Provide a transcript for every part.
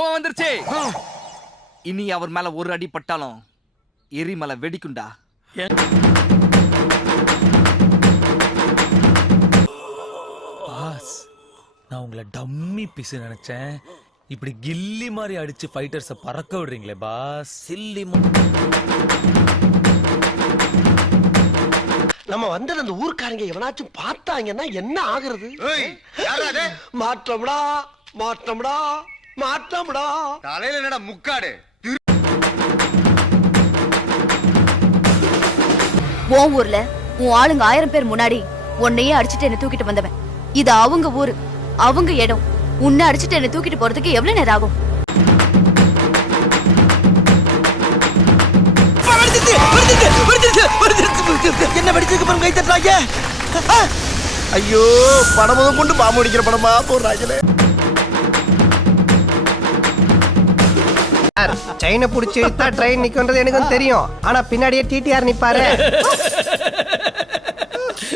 கோவம் வந்துருச்சு. இனி அவர் மேல ஒரு அடி பட்டாலும் எரிமலை வெடிக்குண்டா. பாஸ், நான் உங்களை டம்மி பீஸ் நினைச்சேன். இப்படி கில்லி மாதிரி அடிச்சு ஃபைட்டர்ஸ பறக்க விடுறீங்களே பாஸ். சில்லி. நம்ம வந்து அந்த ஊர்க்காரங்க எவனாச்சும் பார்த்தாங்கன்னா என்ன ஆகுறது? மாற்றம்டா மாற்றம்டா மாற்றம்டா. தலையில என்னடா முக்காடு? உன் ஊர்ல உன் ஆளுங்க 1000 பேர் முன்னாடி உன்னையே அடிச்சுட்டு என்ன தூக்கிட்டு வந்தவன். இது அவங்க ஊரு, அவங்க இடம். உன்னை அடிச்சுட்டு என்ன தூக்கிட்டு போறதுக்கு எவ்வளவு நேரம் ஆகும்? என்ன வெடிச்சதுக்கு அப்புறம் கை தட்டுறாங்க? ஐயோ, படம் கொண்டு பாம்பு அடிக்கிற படமா போடுறாங்களே. செயினை புடிச்சு இழுத்தா ட்ரெயின் நிக்கும்ன்றது எனக்கு தெரியும். ஆனா பின்னாடியே டிடிஆர் நிப்பாரு.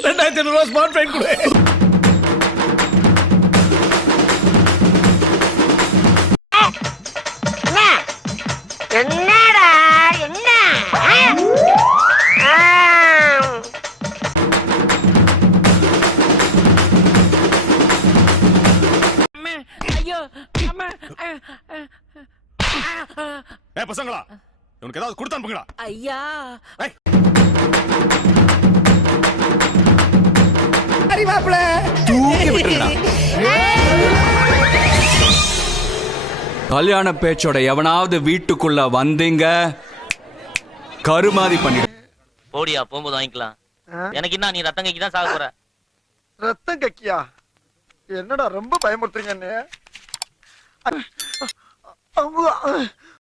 2500 ரூபாய் ஸ்மார்ட் ட்ரெயின் கொடு. என்னடா என்ன? ஐயோ அம்மா. பசங்களா, உனக்கு ஏதாவது கொடுத்து அனுப்புங்களா? ஐயா கல்யாண பேச்சோட எவனாவது வீட்டுக்குள்ள வந்தீங்க கருமாதி பண்ணிடு. போடியா, போகும்போது வாங்கிக்கலாம். எனக்கு என்ன, நீ ரத்தம் கக்கி தான் சாக போற. ரத்தம் கக்கியா? என்னடா ரொம்ப பயமுறுத்துறீங்க.